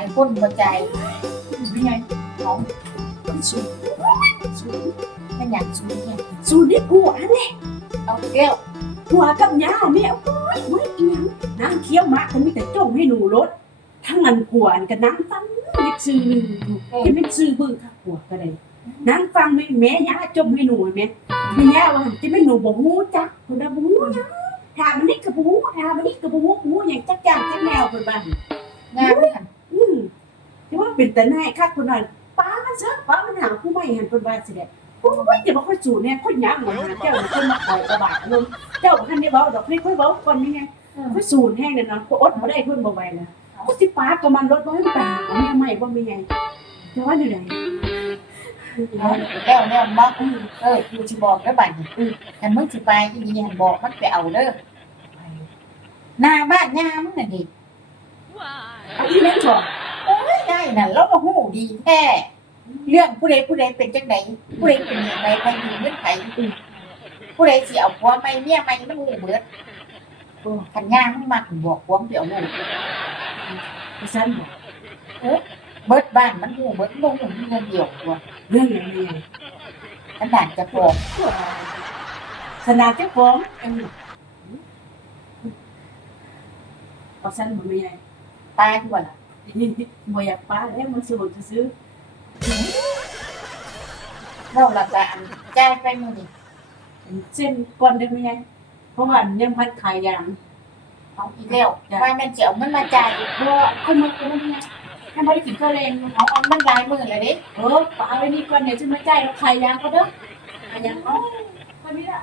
ายคนบ่ใจาย เป็นไง ของ สูงสูง เป็นหยังสูงเนี่ย สูงนี่ผัวเนี่ย เอาแก้ว ผัวกับย่าแม่โอ้ยเว้ยอีหยังนางเคี้ยวมากกันมีแต่จ้องให้หนูรถทั้งอันผัวอันกับนางฟังนึกซื้อยังไม่ซื้อบื้อค่ะผัวก็ได้นางฟังแม่ย่าจมให้หนูแม่แม่ย่าว่าจะไม่หนูบ่ฮู้จักคนน่ะบ่ฮู้นะถามมันนี่ก็บ่ฮู้ถามมันนี่ก็บ่ฮู้ฮู้หยังจักอย่างจักแนวเพิ่นบ้าน งามเลยค่ะ ที่ว่าเป็นแต่นายคักคนนั้นป้ามันเสือป้ามันหาผู้ใหม่หันเป็นว่าสิเด็ดโอ้ยอย่ามาค่อยสูเนี่ยค่อยยักมาหาเจ้าคนมาคอยกระบาดลมเจ้าคันนี้เบาดอกนี่ค่อยเบาคนนี้ไงค่อยสูนแห้งเนี่ยนะก็อดมาได้เพื่อนบ่ไหวนะก็สิป้าก็มันรถบ่ให้ป้าเอาแม่ใหม่บ่มีไงจะว่าอยู่ไหน เอาแก้วเนี่ยบ่กูสิบอกแล้วบัดนี้คันมึงสิไปอีนี่หันบอกมันไปเอาเด้อหน้าบ้านย่ามึงน่ะดิ เอาที่เล่นก่อน ยายนั่นเราก็ฮู้ดีแท้เรื่องผู้ใดเป็นจังไดผู้ใดเป็นจังไดไปอยู่เงินไผผู้ใดสิเอาผัวใหม่เมียใหม่มันฮู้เบิดคันย่ามึงมักบอกผัวมึงไปเอาลูก ไปสั้นบอก เบิดบ้านมันฮู้เบิดบ่ฮู้มีเงินเดียวตัว เรื่องอย่างนี้ ขนาดจะบอก ขนาดเจ้าของเอาสั้นบ่มีไง ตายคือว่าล่ะ บ่อยากป้าแล้วมันสูนซื้อ เราละจะอันจ่ายไปมื้อนี้ เส้นก่อนได้ไหมไงเพราะว่ายังพัดขายยาง เอาอีกแล้วว่ามันสิเอามันมาจ่ายอีก เพราะคนมันก็ไม่ไงให้ไม่ได้กินข้าวแรง เอามันหลายมื้อแล้วเด้ ป้าไว้นี่ก่อนเนี่ยจะมาจ่ายเราขายยางก็เด้อขายยางก็ไม่ได้